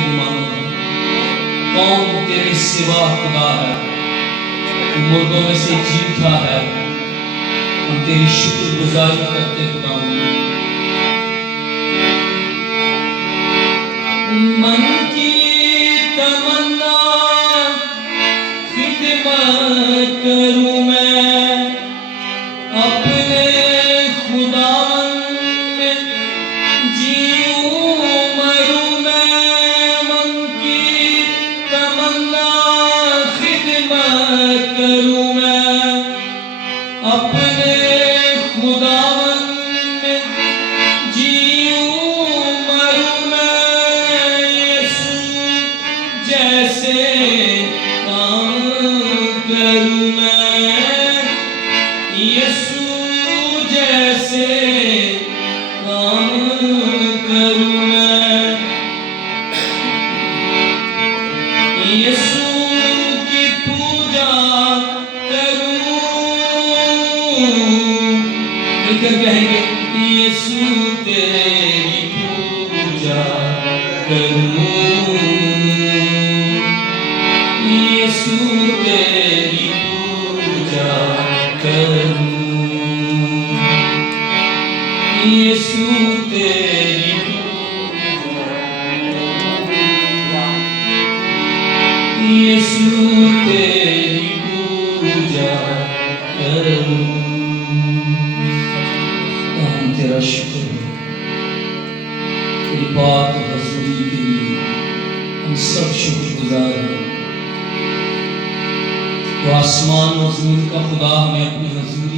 तेरी मानद है? कौन तेरे सिवा खुदा है? तू मुर्दों में से जी उठा है, हम तेरी शुक्रगुजारी करते खुदा। मन की तमन्ना खिदमत करूं मैं, अपने खुदावन में जीऊं मरूं मैं। मन की तमन्ना खिदमत करूं मैं, अपने खुदावन में जीऊं मरूं मैं। यीशु जैसे काम करूं मैं, यीशु जैसे काम करूं मैं। यीशु की पूजा करूं, मिलकर कहेंगे यीशु तेरी पूजा करूं, यीशु तेरी पूजा करूं, यीशु तेरी पूजा, यीशु तेरी पूजा करूं। हम तेरा शुक्र तेरी पाक हजूरी के लिए हम सब शुक्रगुजार हैं। तो आसमान और ज़मीन का खुदा हमें अपनी हजूरी